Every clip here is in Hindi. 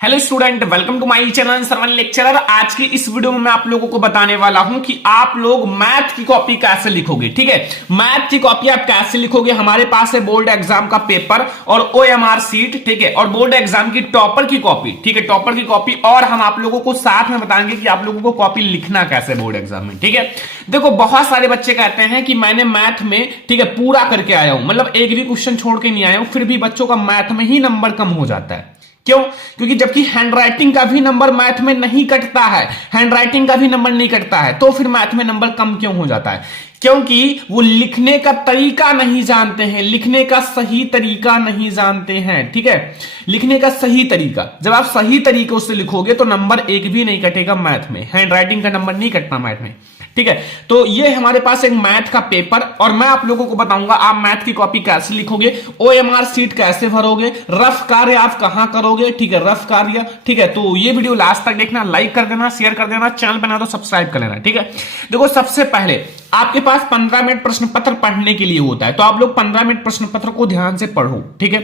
Hello student, welcome to my channel Sarvan lecturer. आज की इस वीडियो में मैं आप लोगों को बताने वाला हूं कि आप लोग मैथ की कॉपी कैसे लिखोगे। ठीक है, मैथ की कॉपी आप कैसे लिखोगे। हमारे पास है बोर्ड एग्जाम का पेपर और ओएमआर सीट, ठीक है, और बोर्ड एग्जाम की टॉपर की कॉपी, ठीक है, टॉपर की कॉपी। और हम आप लोगों को साथ में बताएंगे कि आप लोगों को कॉपी लिखना कैसे बोर्ड एग्जाम में। ठीक है, देखो बहुत सारे बच्चे कहते हैं कि मैंने मैथ में, ठीक है, पूरा करके आया हूं, मतलब एक भी क्वेश्चन छोड़ के नहीं आया हूं, फिर भी बच्चों का मैथ में ही नंबर कम हो जाता है। क्यों? क्योंकि जबकि हैंडराइटिंग का भी नंबर मैथ में नहीं कटता है, हैंडराइटिंग का भी नंबर नहीं कटता है, तो फिर मैथ में नंबर कम क्यों हो जाता है? क्योंकि वो लिखने का तरीका नहीं जानते हैं, लिखने का सही तरीका नहीं जानते हैं। ठीक है, लिखने का सही तरीका, जब आप सही तरीके से लिखोगे तो नंबर एक भी नहीं कटेगा मैथ में, हैंडराइटिंग का नंबर नहीं कटना मैथ में। ठीक है, तो ये हमारे पास एक मैथ का पेपर और मैं आप लोगों को बताऊंगा आप मैथ की कॉपी कैसे लिखोगे, ओएमआर सीट कैसे भरोगे, रफ कार्य आप कहां करोगे। ठीक है, रफ कार्य। ठीक है, तो ये वीडियो लास्ट तक देखना, लाइक कर देना, शेयर कर देना, चैनल बना तो सब्सक्राइब कर लेना। ठीक है, देखो सबसे पहले आपके पास 15 मिनट प्रश्न पत्र पढ़ने के लिए होता है, तो आप लोग 15 मिनट प्रश्न पत्र को ध्यान से पढ़ो। ठीक है,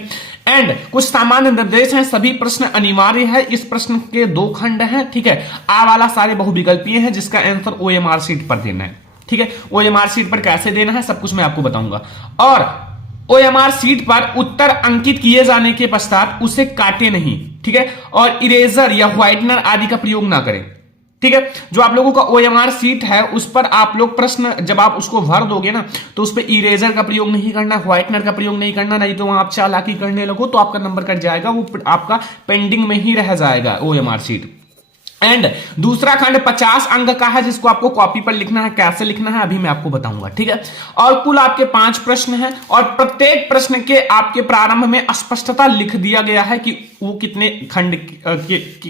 एंड कुछ सामान्य निर्देश हैं, सभी प्रश्न अनिवार्य है, इस प्रश्न के 2 खंड हैं। ठीक है, आ वाला सारे बहुविकल्पीय हैं जिसका आंसर ओएमआर सीट पर देना है। ठीक है, ओएमआर सीट पर कैसे देना है सब कुछ मैं आपको बताऊंगा। और ओएमआर सीट पर उत्तर अंकित किए जाने के पश्चात उसे काटे नहीं। ठीक है, और इरेजर या व्हाइटनर आदि का प्रयोग ना करें। ठीक है, जो आप लोगों का ओएमआर सीट है उस पर आप लोग प्रश्न जब आप उसको भर दोगे ना, तो उस पर इरेजर का प्रयोग नहीं करना, व्हाइटनर का प्रयोग नहीं करना, नहीं तो वहां आप चालाकी करने लगो तो आपका नंबर कट जाएगा, वो आपका पेंडिंग में ही रह जाएगा ओएमआर सीट। एंड दूसरा खंड 50 अंक का है जिसको आपको कॉपी पर लिखना है, कैसे लिखना है अभी मैं आपको बताऊंगा। ठीक है, और कुल आपके 5 प्रश्न हैं और प्रत्येक प्रश्न के आपके प्रारंभ में स्पष्टता लिख दिया गया है कि वो कितने खंड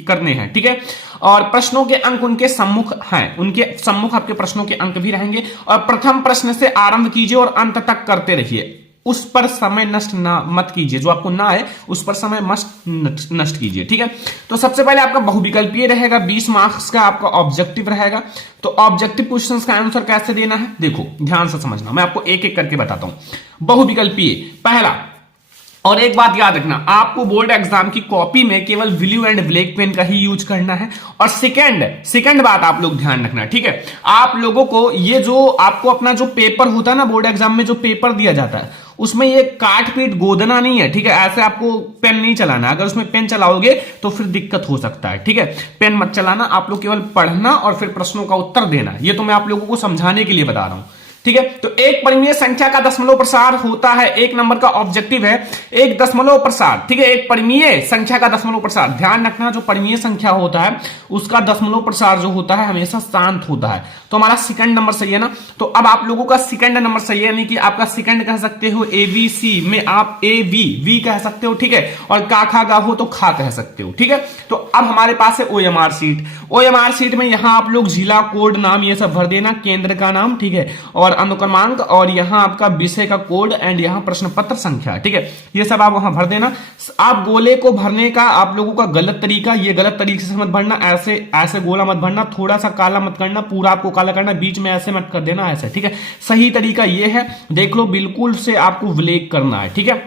करने हैं। ठीक है, और प्रश्नों के अंक उनके सम्मुख हैं, उनके सम्मुख आपके प्रश्नों के अंक भी रहेंगे। और प्रथम प्रश्न से आरंभ कीजिए और अंत तक करते रहिए, उस पर समय नष्ट ना मत कीजिए, जो आपको ना है उस पर समय मत नष्ट कीजिए। ठीक है, तो सबसे पहले आपका बहुविकल्पीय रहेगा, 20 मार्क्स का आपका ऑब्जेक्टिव रहेगा। तो ऑब्जेक्टिव क्वेश्चंस का आंसर कैसे देना है देखो ध्यान से समझना, मैं आपको एक एक करके बताता हूं। बहुविकल्पीय पहला, और एक बात याद रखना, आपको बोर्ड एग्जाम की कॉपी में केवल ब्लू एंड ब्लैक पेन का ही यूज करना है। और सेकंड बात आप लोग ध्यान रखना, ठीक है, आप लोगों को ये जो आपको अपना जो पेपर होता है ना, बोर्ड एग्जाम में जो पेपर दिया जाता है उसमें ये काट पीट गोदना नहीं है। ठीक है, ऐसे आपको पेन नहीं चलाना, अगर उसमें पेन चलाओगे तो फिर दिक्कत हो सकता है। ठीक है, पेन मत चलाना, आप लोग केवल पढ़ना और फिर प्रश्नों का उत्तर देना, ये तो मैं आप लोगों को समझाने के लिए बता रहा हूं। ठीक है, तो एक परिमेय संख्या का दशमलव प्रसार होता है, एक नंबर का ऑब्जेक्टिव है एक दशमलव प्रसार। ठीक है, एक परिमेय संख्या का दशमलव प्रसार, ध्यान रखना जो परिमेय संख्या होता है उसका दशमलव प्रसार जो होता है हमेशा शांत होता है। तो हमारा सेकंड नंबर सही है ना, तो अब आप लोगों का सेकंड नंबर सही है, यानी कि आपका सेकंड कह सकते हो एबीसी में आप ए वी कह सकते हो। ठीक है, और का खा गा हो तो खा कह सकते हो। ठीक है, तो अब हमारे पास है ओएमआर सीट। ओएमआर सीट में यहां आप लोग जिला कोड नाम ये सब भर देना, केंद्र का नाम, ठीक है, और अनुक्रमांक, और यहां आपका विषय का कोड एंड यहां प्रश्न पत्र संख्या। ठीक है, ये सब आप वहां भर देना। आप गोले को भरने का आप लोगों का गलत तरीका, ये गलत तरीके से मत भरना, ऐसे गोला मत भरना, थोड़ा सा काला मत करना, पूरा आपको काला करना, बीच में ऐसे मत कर देना ऐसे। ठीक है, सही तरीका ये है, देख लो बिल्कुल से आपको ब्लैक करना है। ठीक है,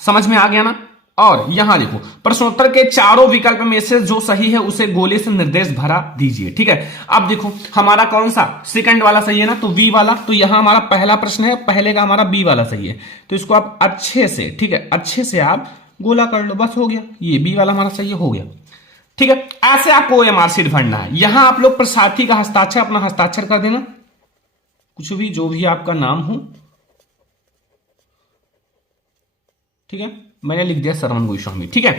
समझ में आ गया ना। और यहां देखो प्रश्नोत्तर के चारों विकल्प में से जो सही है उसे गोले से निर्देश भरा दीजिए। ठीक है, अब देखो हमारा कौन सा सेकंड वाला सही है ना, तो बी वाला, तो यहां हमारा पहला प्रश्न है, पहले का हमारा बी वाला सही है, तो इसको आप अच्छे से, ठीक है, अच्छे से आप गोला कर लो, बस हो गया, ये बी वाला हमारा सही हो गया। ठीक है, ऐसे आपको ओएमआर सीट भरना है। यहां आप लोग प्रसारथी का हस्ताक्षर अपना हस्ताक्षर कर देना, कुछ भी जो भी आपका नाम हो। ठीक है, मैंने लिख दिया सरवन गोस्वामी। ठीक है,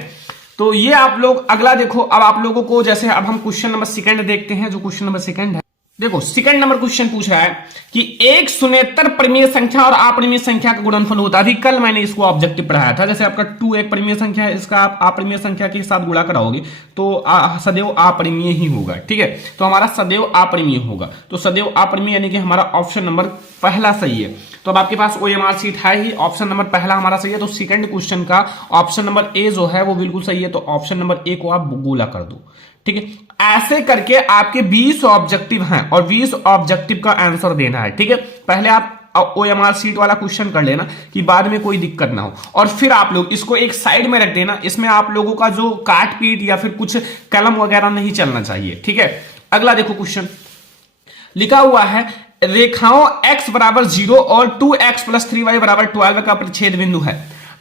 तो ये आप लोग अगला देखो, अब आप लोगों को जैसे अब हम क्वेश्चन नंबर सेकंड देखते हैं, जो क्वेश्चन नंबर सेकंड है। देखो सेकंड नंबर क्वेश्चन पूछ रहा है कि एक शून्येतर परिमेय संख्या और अपरिमेय संख्या का गुणनफल होता है। अभी कल मैंने इसको ऑब्जेक्टिव पढ़ाया था, जैसे आपका 2 एक परिमेय संख्या है, इसका आप अपरिमेय संख्या के साथ गुणा कराओगे तो सदैव अपरिमेय ही होगा। ठीक है, तो हमारा सदैव अपरिमेय होगा, तो सदैव अपरिमेय यानी कि हमारा ऑप्शन नंबर पहला सही है। तो अब आपके पास ओएमआर सीट है ही, ऑप्शन नंबर पहला हमारा सही है, तो सेकंड क्वेश्चन का ऑप्शन नंबर ए जो है वो बिल्कुल सही है, तो ऑप्शन नंबर ए को आप गोला कर दो। ठीक है, ऐसे करके आपके 20 ऑब्जेक्टिव हैं और 20 ऑब्जेक्टिव का आंसर देना है। ठीक है, पहले आप OMR सीट वाला क्वेश्चन कर लेना कि बाद में कोई दिक्कत ना हो, और फिर आप लोग इसको एक साइड में रख देना। इसमें आप लोगों का जो काट पीट या फिर कुछ कलम वगैरह नहीं चलना चाहिए, ठीक है। अगला देखो क्वेश्चन लिखा हुआ है, रेखाओं x बराबर 0 और 2x प्लस 3y बराबर 12 का प्रतिच्छेद बिंदु है।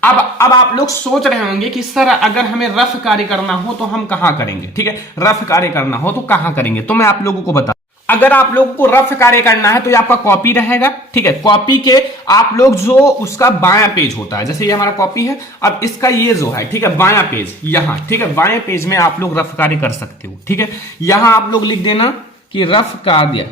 अब आप लोग सोच रहे होंगे कि सर अगर हमें रफ कार्य करना हो तो हम कहां करेंगे, ठीक है। रफ कार्य करना हो तो कहां करेंगे, तो मैं आप लोगों को बता, अगर आप लोगों को रफ कार्य करना है तो ये आपका कॉपी रहेगा, ठीक है। कॉपी के आप लोग जो उसका बायां पेज होता है, जैसे ये हमारा कॉपी है, अब इसका ये जो है, ठीक है, बायां पेज यहां, ठीक है, बाएं पेज में आप लोग रफ कार्य कर सकते हो, ठीक है। यहां आप लोग लिख देना कि रफ कार्य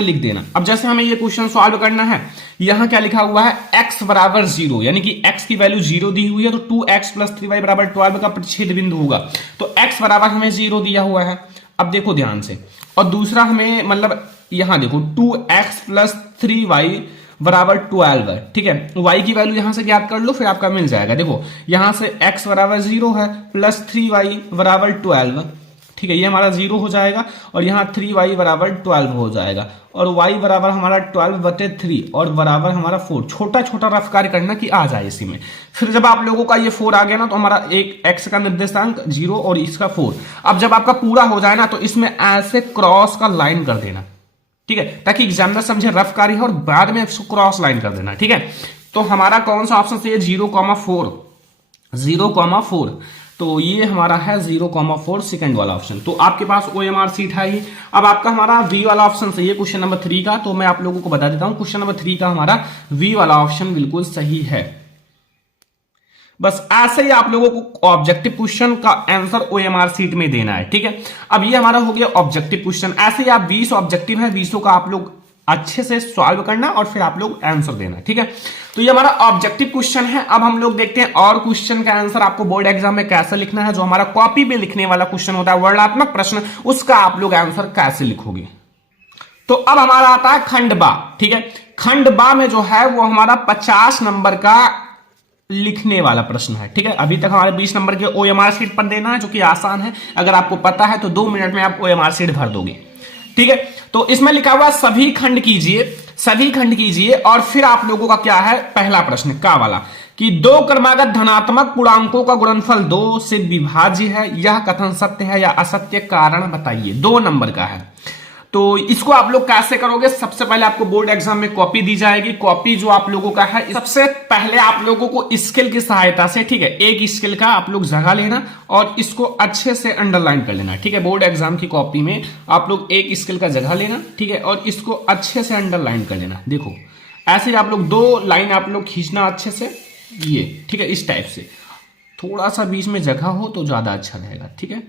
लिख देना। अब जैसे हमें ये क्वेश्चन सॉल्व करना है, यहां क्या लिखा हुआ है, x बराबर 0, यानी कि x की वैल्यू 0 दी हुई है, तो 2x प्लस 3y बराबर 12 का प्रतिच्छेद बिंदु होगा। तो x बराबर हमें 0 दिया हुआ है। अब देखो ध्यान से, और दूसरा हमें मतलब यहां देखो 2x प्लस 3y बराबर 12 है, ठीक है। y की वैल्यू यहां से ज्ञात कर लो, फिर आपका मिल जाएगा। देखो यहां से x बराबर 0 है प्लस 3y बराबर 12, ठीक है, ये हमारा 0 हो जाएगा, और यहाँ 3y बराबर 12 हो जाएगा, और y बराबर हमारा 12/3 और बराबर हमारा 4। छोटा छोटा रफ कार्य करना कि आ जाए इसी में। फिर जब आप लोगों का ये 4 आ गया ना, तो हमारा एक x का निर्देशांक 0 और इसका 4। अब जब आपका पूरा हो जाए ना, तो इसमें ऐसे क्रॉस का लाइन कर देना, ठीक है, ताकि एग्जामिनर समझे रफ कार्य है, और बाद में इसको क्रॉस लाइन कर देना, ठीक है। तो हमारा कौन सा ऑप्शन सही है, 0,4, 0,4। तो ये हमारा है 0,4 सेकंड वाला ऑप्शन। तो आपके पास OMR सीट है ही। अब आपका हमारा V वाला ऑप्शन सही है क्वेश्चन नंबर 3 का। तो मैं आप लोगों को बता देता हूं, क्वेश्चन नंबर 3 का हमारा V वाला ऑप्शन बिल्कुल सही है। बस ऐसे ही आप लोगों को ऑब्जेक्टिव क्वेश्चन का आंसर OMR सीट में देना है, ठीक है। अब ये हमारा हो गया ऑब्जेक्टिव क्वेश्चन। ऐसे ही आप 20 ऑब्जेक्टिव है, 20 का आप लोग अच्छे से सॉल्व करना और फिर आप लोग आंसर देना, ठीक है। तो ये हमारा ऑब्जेक्टिव क्वेश्चन है। अब हम लोग देखते हैं और क्वेश्चन का आंसर आपको बोर्ड एग्जाम में कैसे लिखना है। जो हमारा कॉपी में लिखने वाला क्वेश्चन होता है, वर्णात्मक प्रश्न, उसका आप लोग आंसर कैसे लिखोगे। तो अब हमारा आता है खंड बा, ठीक है। खंड बा में जो है वो हमारा 50 नंबर का लिखने वाला प्रश्न है, ठीक है। अभी तक हमारे 20 नंबर के OMR सीट पर देना है, जो कि आसान है। अगर आपको पता है तो 2 मिनट में आप OMR सीट भर दोगे, ठीक है। तो इसमें लिखा हुआ सभी खंड कीजिए, सभी खंड कीजिए, और फिर आप लोगों का क्या है, पहला प्रश्न का वाला कि 2 क्रमागत धनात्मक पूर्णांकों का गुणनफल 2 से विभाज्य है, यह कथन सत्य है या असत्य, कारण बताइए। 2 नंबर का है। तो इसको आप लोग कैसे करोगे, सबसे पहले आपको बोर्ड एग्जाम में कॉपी दी जाएगी। कॉपी जो आप लोगों का है, सबसे पहले आप लोगों को स्केल की सहायता से, ठीक है, एक स्केल का आप लोग जगह लेना और इसको अच्छे से अंडरलाइन कर लेना, ठीक है। बोर्ड एग्जाम की कॉपी में आप लोग एक स्केल का जगह लेना, ठीक है, और इसको अच्छे से अंडरलाइन कर लेना। देखो ऐसे ही आप लोग 2 लाइन आप लोग खींचना अच्छे से, ये, ठीक है, इस टाइप से। थोड़ा सा बीच में जगह हो तो ज्यादा अच्छा रहेगा, ठीक है।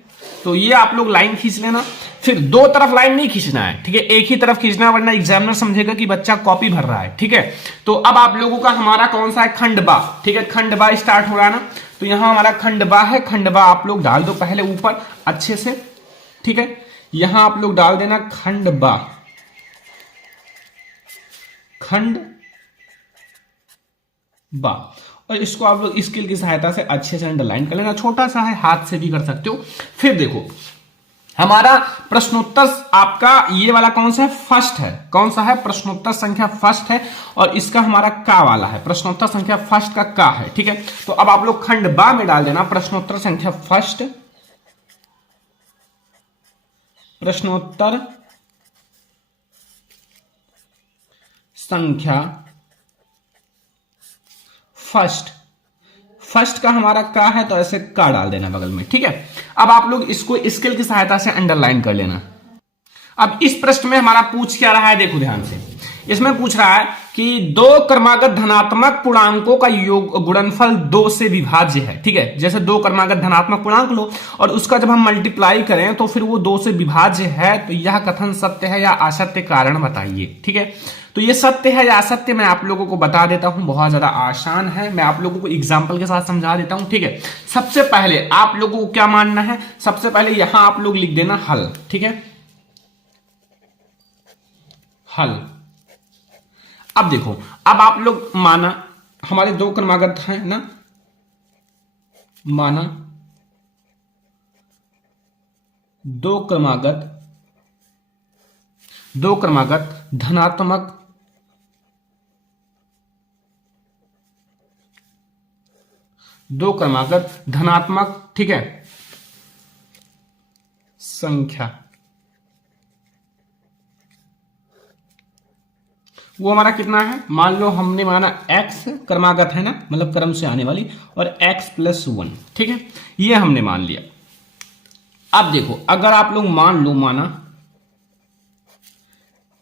तो ये आप लोग लाइन खींच लेना। फिर 2 तरफ लाइन नहीं खींचना है, ठीक है, एक ही तरफ खींचना, वरना एग्जामिनर समझेगा कि बच्चा कॉपी भर रहा है, ठीक है। तो अब आप लोगों का हमारा कौन सा है, खंडबा, ठीक है। खंडबा स्टार्ट हो रहा है ना, तो यहां हमारा खंडबा है। खंडबा आप लोग डाल दो पहले ऊपर अच्छे से, ठीक है। यहां आप लोग डाल देना खंडबा, खंडबा, और इसको आप लोग स्केल की सहायता से अच्छे से अंडरलाइन कर लेना। छोटा सा है, हाथ से भी कर सकते हो। फिर देखो हमारा प्रश्नोत्तर आपका ये वाला कौन सा है, फर्स्ट है। कौन सा है, प्रश्नोत्तर संख्या फर्स्ट है, और इसका हमारा का वाला है। प्रश्नोत्तर संख्या फर्स्ट का का है, ठीक है। तो अब आप लोग खंड बा में डाल देना प्रश्नोत्तर संख्या फर्स्ट, प्रश्नोत्तर संख्या फर्स्ट। फर्स्ट का हमारा का है, तो ऐसे का डाल देना बगल में, ठीक है। अब आप लोग इसको स्केल की सहायता से अंडरलाइन कर लेना। अब इस प्रश्न में हमारा पूछ क्या रहा है, देखो ध्यान से। इसमें पूछ रहा है कि 2 क्रमागत धनात्मक पूर्णांकों का योग गुणनफल 2 से विभाज्य है, ठीक है। जैसे 2 क्रमागत धनात्मक पूर्णांक लो और उसका जब हम मल्टीप्लाई करें तो फिर वो 2 से विभाज्य है, तो यह कथन सत्य है या असत्य, कारण बताइए, ठीक है। तो ये सत्य है या असत्य मैं आप लोगों को बता देता हूं, बहुत ज्यादा आसान है। मैं आप लोगों को एग्जांपल के साथ समझा देता हूं, ठीक है। सबसे पहले आप लोगों को क्या मानना है, सबसे पहले यहां आप लोग लिख देना हल, ठीक है, हल। अब देखो, अब आप लोग माना हमारे 2 क्रमागत है ना, माना 2 क्रमागत दो क्रमागत धनात्मक ठीक है संख्या, वो हमारा कितना है, मान लो हमने माना x क्रमागत है ना, मतलब क्रम से आने वाली, और x+1, ठीक है, ये हमने मान लिया। अब देखो अगर आप लोग मान लो माना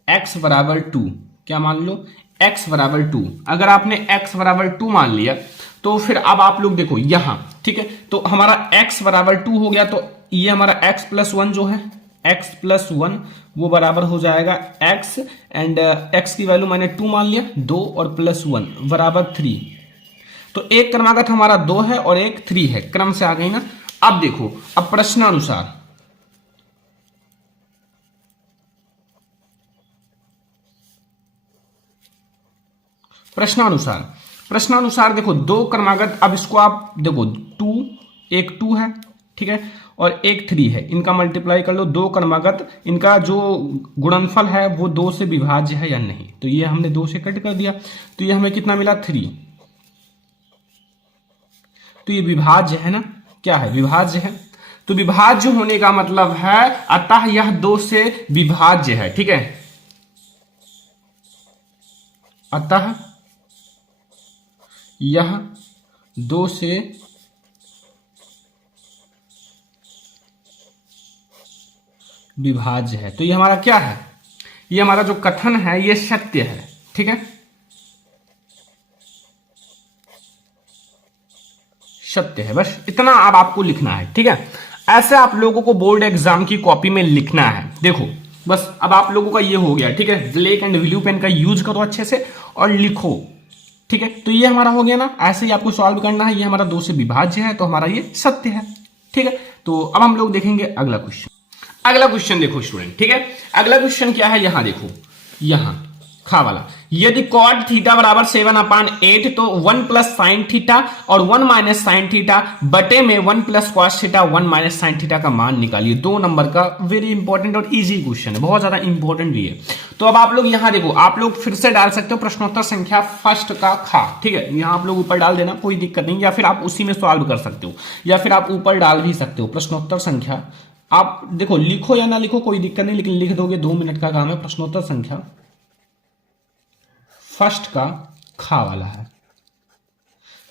x बराबर 2, क्या मान लो x बराबर 2, अगर आपने x बराबर 2 मान लिया तो फिर अब आप लोग देखो यहां, ठीक है, तो हमारा x बराबर 2 हो गया, तो ये हमारा x+1 जो है, x+1 वो बराबर हो जाएगा x, एंड x की वैल्यू मैंने 2 मान लिया, 2 और +1 बराबर 3। तो एक क्रमागत हमारा 2 है और एक 3 है, क्रम से आ गई ना। अब देखो, अब प्रश्नानुसार देखो दो क्रमागत, अब इसको आप देखो 2, एक 2 है, ठीक है, और एक 3 है, इनका मल्टीप्लाई कर लो, दो क्रमागत, इनका जो गुणनफल है वो 2 से विभाज्य है या नहीं, तो ये हमने 2 से कट कर दिया, तो ये हमें कितना मिला 3, तो ये विभाज्य है ना, क्या है विभाज्य है, तो विभाज्य होने का मतलब है अतः यह 2 से विभाज्य है, ठीक है, अतः यह 2 से विभाज्य है। तो ये हमारा क्या है, ये हमारा जो कथन है ये सत्य है, ठीक है, सत्य है, बस इतना अब आपको लिखना है, ठीक है। ऐसे आप लोगों को बोर्ड एग्जाम की कॉपी में लिखना है। देखो बस अब आप लोगों का ये हो गया, ठीक है, ब्लैक एंड ब्लू पेन का यूज करो अच्छे से और लिखो, ठीक है। तो ये हमारा हो गया ना, ऐसे ही आपको सॉल्व करना है, ये हमारा 2 से विभाज्य है, तो हमारा ये सत्य है, ठीक है। तो अब हम लोग देखेंगे अगला क्वेश्चन देखो स्टूडेंट, ठीक है, अगला क्वेश्चन क्या है, यहां देखो, यहां खा वाला, यदि cot थीटा बराबर 7/8 तो 1 प्लस साइन थीटा और 1 माइनस साइन थीटा बटे में 1 plus cos theta 1 minus sine theta का मान निकालिए। 2 नंबर का वेरी इंपॉर्टेंट और इजी क्वेश्चन है, बहुत ज्यादा इंपॉर्टेंट भी है। तो अब आप लोग यहां देखो, आप लोग फिर से डाल सकते हो प्रश्नोत्तर संख्या फर्स्ट का खा, ठीक है, यहां आप लोग ऊपर डाल देना, कोई दिक्कत नहीं, या फिर आप उसी में सॉल्व कर सकते हो, या फिर आप ऊपर डाल भी सकते हो प्रश्नोत्तर संख्या। आप देखो लिखो या ना लिखो कोई दिक्कत नहीं, लेकिन लिख दोगे, 2 मिनट का काम है। प्रश्नोत्तर संख्या फर्स्ट का खा वाला है,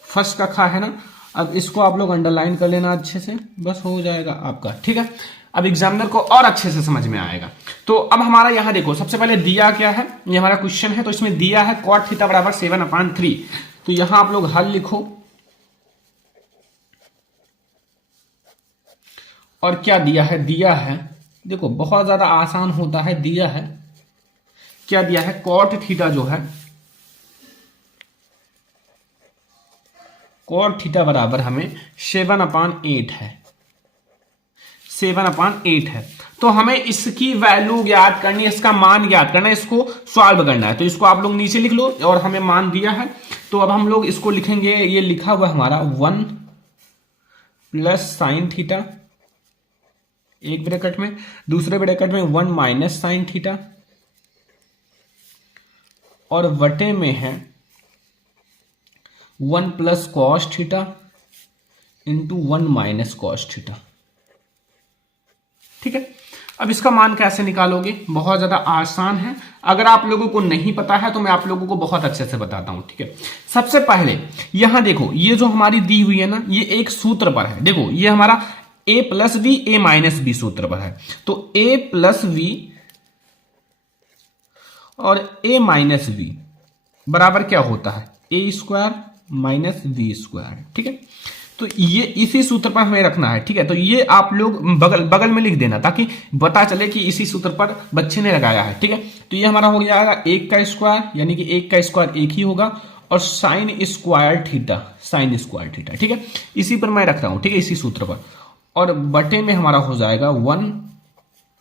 फर्स्ट का खा है ना। अब इसको आप लोग अंडरलाइन कर लेना अच्छे से, बस हो जाएगा आपका, ठीक है। अब एग्जामिनर को और अच्छे से समझ में आएगा। तो अब हमारा यहां देखो, सबसे पहले दिया क्या है, ये हमारा क्वेश्चन है, तो इसमें दिया है cot थीटा बराबर 7/3। तो यहां आप लोग हल लिखो, और क्या दिया है, दिया है देखो बहुत ज्यादा आसान होता है, दिया है क्या, दिया है cot थीटा जो है, cot थीटा बराबर हमें 7/8 है, 7/8 है। तो हमें इसकी वैल्यू ज्ञात करनी है, इसका मान ज्ञात करना है, इसको सॉल्व करना है। तो इसको आप लोग नीचे लिख लो, और हमें मान दिया है, तो अब हम लोग इसको लिखेंगे, ये लिखा हुआ हमारा 1 प्लस साइन थीटा, एक ब्रैकेट में, दूसरे ब्रैकेट में 1 माइनस साइन थीटा, और वटे में है 1 plus cos theta into 1 minus cos theta, ठीक है। अब इसका मान कैसे निकालोगे, बहुत ज्यादा आसान है। अगर आप लोगों को नहीं पता है तो मैं आप लोगों को बहुत अच्छे से बताता हूं, ठीक है। सबसे पहले यहां देखो, ये जो हमारी दी हुई है ना, ये एक सूत्र पर है, देखो ये हमारा a plus B A minus B सूत्र पर है। तो a प्लस बी और a माइनस बी बराबर क्या होता है, a square minus B square, ठीक है। तो ये इसी सूत्र पर हमें रखना है, ठीक है। तो ये आप लोग बगल में लिख देना, ताकि पता चले कि इसी सूत्र पर बच्चे ने लगाया है, ठीक है। तो ये हमारा हो जाएगा 1 का स्क्वायर, यानी कि 1 का स्क्वायर 1 ही होगा, और sine square theta, sine square theta, ठीक है। इसी पर मैं रख रहा हूं, ठीक है, इसी सूत्र पर, और बटे में हमारा हो जाएगा 1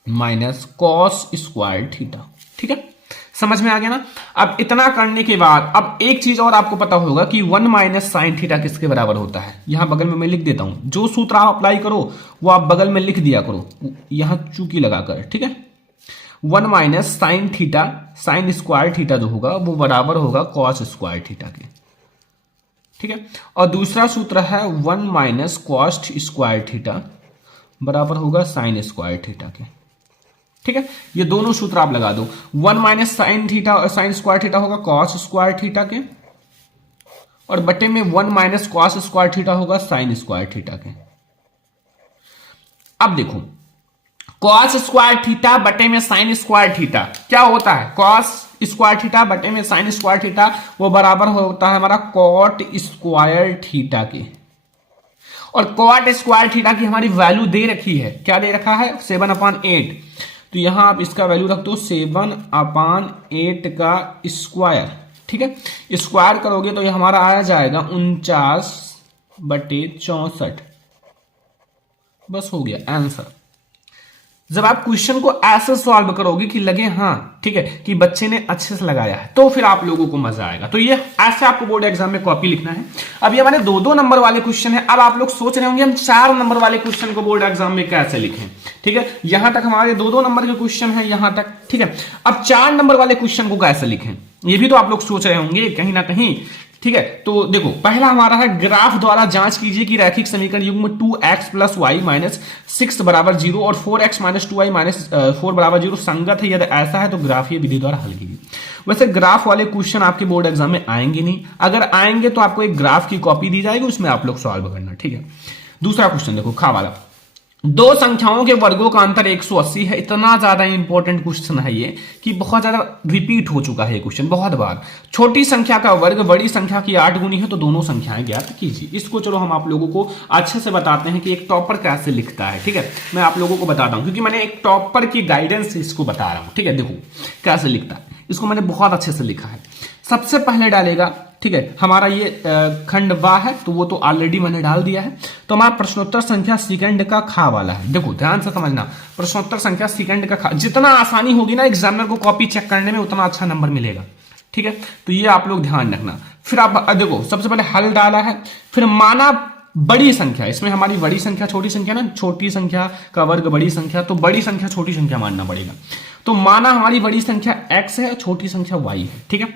माइनस कॉस स्क्वायर थीटा, ठीक है। समझ में आ गया ना। अब इतना करने के बाद अब एक चीज और आपको पता होगा कि 1 माइनस साइन थीटा किसके बराबर होता है। यहां बगल में मैं लिख देता हूं, जो सूत्र आप अप्लाई करो वो आप बगल में लिख दिया करो, यहां चूकी लगाकर, ठीक है। 1 minus sine theta, sine square theta जो होगा वो बराबर होगा कॉस स्क्वायर थीटा के, ठीक है। और दूसरा सूत्र है 1 माइनस कॉस स्क्वायर थीटा बराबर होगा साइन स्क्वायर थीटा के, ठीक है। ये दोनों सूत्र आप लगा दो। 1 माइनस साइन थीटा और साइन स्क्वायर थीटा होगा कॉस स्क्वायर थीटा के, और बटे में 1 माइनस कॉस स्क्वायर थीटा होगा साइन स्क्वायर थीटा के। अब देखो कॉस स्क्वायर थीटा बटे में साइन स्क्वायर थीटा क्या होता है, कॉस स्क्वायर थीटा बटे में साइन स्क्वायर थीटा वो बराबर होता है हमारा कॉट स्क्वायर थीटा के। और कॉट स्क्वायर थीटा की हमारी वैल्यू दे रखी है, क्या दे रखा है 7/8। तो यहां आप इसका वैल्यू रख दो 7/8 का स्क्वायर, ठीक है। स्क्वायर करोगे तो ये हमारा आ जाएगा 49/64, बस हो गया आंसर। जब आप क्वेश्चन को ऐसे सॉल्व करोगे कि लगे हाँ ठीक है कि बच्चे ने अच्छे से लगाया है, तो फिर आप लोगों को मजा आएगा। तो ये ऐसे आपको बोर्ड एग्जाम में कॉपी लिखना है। अब ये हमारे 2-2 नंबर वाले क्वेश्चन है। अब आप लोग सोच रहे होंगे हम 4 नंबर वाले क्वेश्चन को बोर्ड एग्जाम में कैसे लिखें, ठीक है। यहां तक हमारे 2-2 नंबर के क्वेश्चन है यहां तक, ठीक है। अब 4 नंबर वाले क्वेश्चन को कैसे लिखें, ये भी तो आप लोग सोच रहे होंगे कहीं ना कहीं, ठीक है। तो देखो पहला हमारा है ग्राफ द्वारा जांच कीजिए कि रैखिक समीकरण युग्म 2x प्लस वाई माइनस 6 बराबर 0 और 4x माइनस 2y माइनस 4 बराबर 0 संगत है। यदि ऐसा है तो ग्राफीय विधि द्वारा हल कीजिए। वैसे ग्राफ वाले क्वेश्चन आपके बोर्ड एग्जाम में आएंगे नहीं, अगर आएंगे तो आपको एक ग्राफ की कॉपी दी जाएगी, उसमें आप लोग सॉल्व करना, ठीक है। दूसरा क्वेश्चन देखो खा वाला, दो संख्याओं के वर्गों का अंतर 180 है। इतना ज्यादा इंपॉर्टेंट क्वेश्चन है ये कि बहुत ज्यादा रिपीट हो चुका है ये क्वेश्चन बहुत बार। छोटी संख्या का वर्ग बड़ी संख्या की 8 गुनी है तो दोनों संख्याएं ज्ञात कीजिए। इसको चलो हम आप लोगों को अच्छे से बताते हैं कि एक टॉपर कैसे लिखता है, ठीक है। मैं आप लोगों को बताता हूं क्योंकि मैंने एक टॉपर की गाइडेंस से इसको बता रहा हूं, ठीक है। देखो कैसे लिखता है, इसको मैंने बहुत अच्छे से लिखा है। सबसे पहले डालेगा, ठीक है, हमारा ये खंड बा है तो वो तो ऑलरेडी मैंने डाल दिया है। तो हमारा प्रश्नोत्तर संख्या सेकंड का खा वाला है। देखो ध्यान से समझना, प्रश्नोत्तर संख्या सेकंड का खा, जितना आसानी होगी ना एग्जामिनर को कॉपी चेक करने में उतना अच्छा नंबर मिलेगा, ठीक है। तो ये आप लोग ध्यान रखना। फिर आप देखो सबसे पहले हल डाला है, फिर माना बड़ी संख्या, इसमें हमारी बड़ी संख्या छोटी संख्या ना, छोटी संख्या का वर्ग बड़ी संख्या, तो बड़ी संख्या छोटी संख्या मानना पड़ेगा। तो माना हमारी बड़ी संख्या x है, छोटी संख्या y है, ठीक है।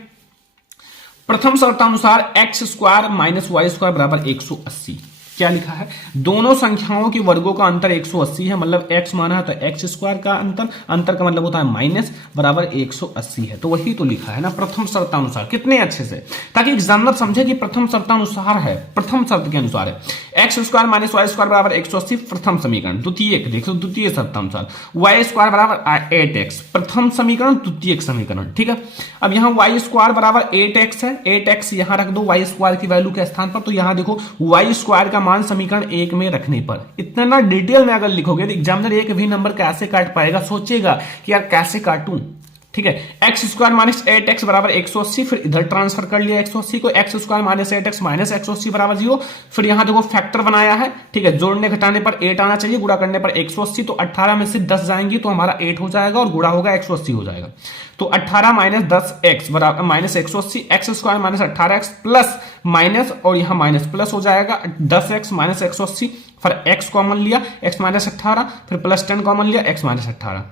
प्रथम शर्तानुसार x square minus Y square बराबर 180। क्या लिखा है, दोनों संख्याओं के वर्गों का अंतर 180 है, मतलब x माना है तो x स्क्वायर का अंतर का मतलब होता है माइनस बराबर 180 है। तो वही तो लिखा है ना प्रथम शर्तानुसार, कितने अच्छे से, ताकि एग्जामिनर समझे कि प्रथम शर्तानुसार है, प्रथम शर्त के अनुसार है। x square minus Y square बराबर 180 प्रथम समीकरण। द्वितीय देखो, द्वितीय शर्तानुसार y स्क्वायर बराबर 8x प्रथम समीकरण, द्वितीय समीकरण, ठीक है। अब यहाँ y स्क्वायर बराबर 8x है, 8x यहां रख दो y स्क्वायर की वैल्यू के स्थान पर। तो यहां देखो y स्क्वायर का मान समीकरण 1 में रखने पर, इतना डिटेल में अगर लिखोगे तो एग्जामिनर एक भी नंबर कैसे काट पाएगा, सोचेगा कि यार कैसे काटूं, ठीक है। एक्स स्क्वायर माइनस 8x बराबर 180, फिर इधर ट्रांसफर कर लिया 180 को, x square minus 8x minus 180 बराबर 0। फिर यहां देखो फैक्टर बनाया है, ठीक है, जोड़ने घटाने पर 8 आना चाहिए, गुणा करने पर 180, तो 18 में से 10 जाएंगी तो हमारा 8 हो जाएगा और गुणा होगा 180 हो जाएगा। तो 18 माइनस 10x बराबर minus 180, x square minus 18x plus minus और यहां माइनस प्लस हो जाएगा 10x माइनस 180, फिर x कॉमन लिया x माइनस 18, फिर प्लस 10 कॉमन लिया x माइनस 18।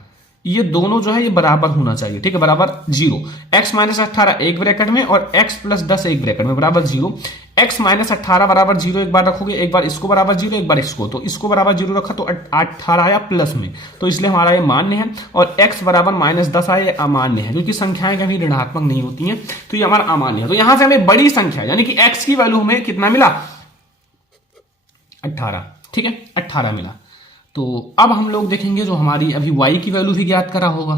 ये दोनों जो है ये बराबर होना चाहिए, ठीक है, बराबर 0। x माइनस 18 एक ब्रैकेट में और x प्लस 10 एक ब्रैकेट में बराबर 0। x माइनस 18 बराबर 0 एक बार रखोगे, एक बार इसको बराबर 0 एक बार इसको, तो इसको बराबर 0 रखा तो 18 आया प्लस में, तो इसलिए हमारा ये मान्य है। और x बराबर माइनस 10 आया ये अमान्य है, क्योंकि संख्याएं कभी ऋणात्मक नहीं होती हैं, तो ये हमारा अमान्य है। तो यहां से हमें बड़ी संख्या यानी कि x की वैल्यू हमें कितना मिला 18, ठीक है, 18 मिला। तो अब हम लोग देखेंगे जो हमारी अभी y की वैल्यू भी ज्ञात करा होगा।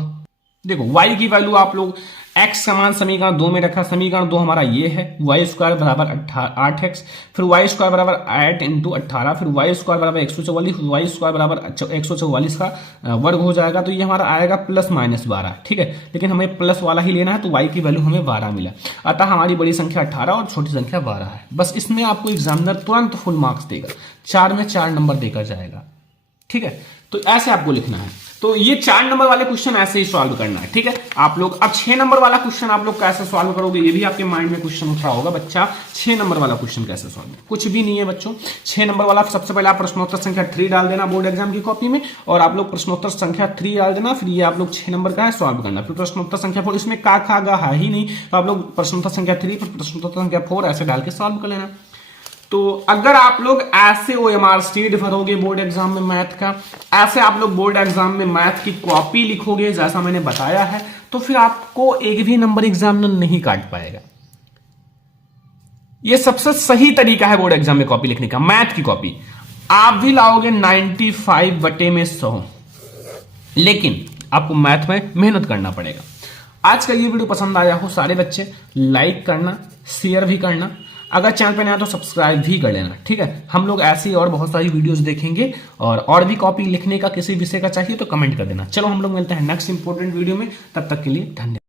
देखो y की वैल्यू आप लोग x समान समीकरण 2 में रखा, समीकरण 2 हमारा ये है y स्क्वायर बराबर 8x, फिर y स्क्वायर बराबर 8 इंटू 18, फिर y स्क्वायर बराबर 144, y स्क्वायर बराबर 144 का वर्ग हो जाएगा, तो ये हमारा आएगा प्लस माइनस 12, ठीक है। लेकिन हमें प्लस वाला ही लेना है तो y की वैल्यू हमें 12 मिला, अतः हमारी बड़ी संख्या 18 और छोटी संख्या 12 है। बस इसमें आपको एग्जामिनर तुरंत फुल मार्क्स देगा, 4 में 4 नंबर देकर जाएगा, ठीक है। तो ऐसे आपको लिखना है। तो ये 4 नंबर वाले क्वेश्चन ऐसे ही सॉल्व करना है, ठीक है आप लोग। अब 6 नंबर वाला क्वेश्चन आप लोग कैसे सॉल्व करोगे, ये भी आपके माइंड में क्वेश्चन उठ रहा होगा बच्चा। 6 नंबर वाला क्वेश्चन कैसे सॉल्व, कुछ भी नहीं है बच्चों। 6 नंबर वाला सबसे पहले आप प्रश्नोत्तर संख्या 3 डाल देना बोर्ड एग्जाम की कॉपी में, और आप लोग प्रश्नोत्तर संख्या 3 डाल देना, फिर ये आप लोग 6 नंबर का है सॉल्व करना। फिर प्रश्नोत्तर संख्या 4, इसमें का खा गा है ही नहीं, तो आप लोग प्रश्नोत्तर संख्या 3 फिर प्रश्नोत्तर संख्या 4 ऐसे डाल के सॉल्व कर लेना। तो अगर आप लोग ऐसे OMR शीट भरोगे बोर्ड एग्जाम में मैथ का, ऐसे आप लोग बोर्ड एग्जाम में मैथ की कॉपी लिखोगे जैसा मैंने बताया है, तो फिर आपको एक भी नंबर एग्जामिनर नहीं काट पाएगा। यह सबसे सही तरीका है बोर्ड एग्जाम में कॉपी लिखने का। मैथ की कॉपी आप भी लाओगे 95/100, लेकिन आपको मैथ में मेहनत करना पड़ेगा। आज का ये वीडियो पसंद आया हो सारे बच्चे लाइक करना, शेयर भी करना, अगर चैनल पे नया तो सब्सक्राइब भी कर लेना, ठीक है। हम लोग ऐसी और बहुत सारी वीडियोस देखेंगे, और भी कॉपी लिखने का किसी विषय का चाहिए तो कमेंट कर देना। चलो हम लोग मिलते हैं नेक्स्ट इंपॉर्टेंट वीडियो में, तब तक के लिए धन्यवाद।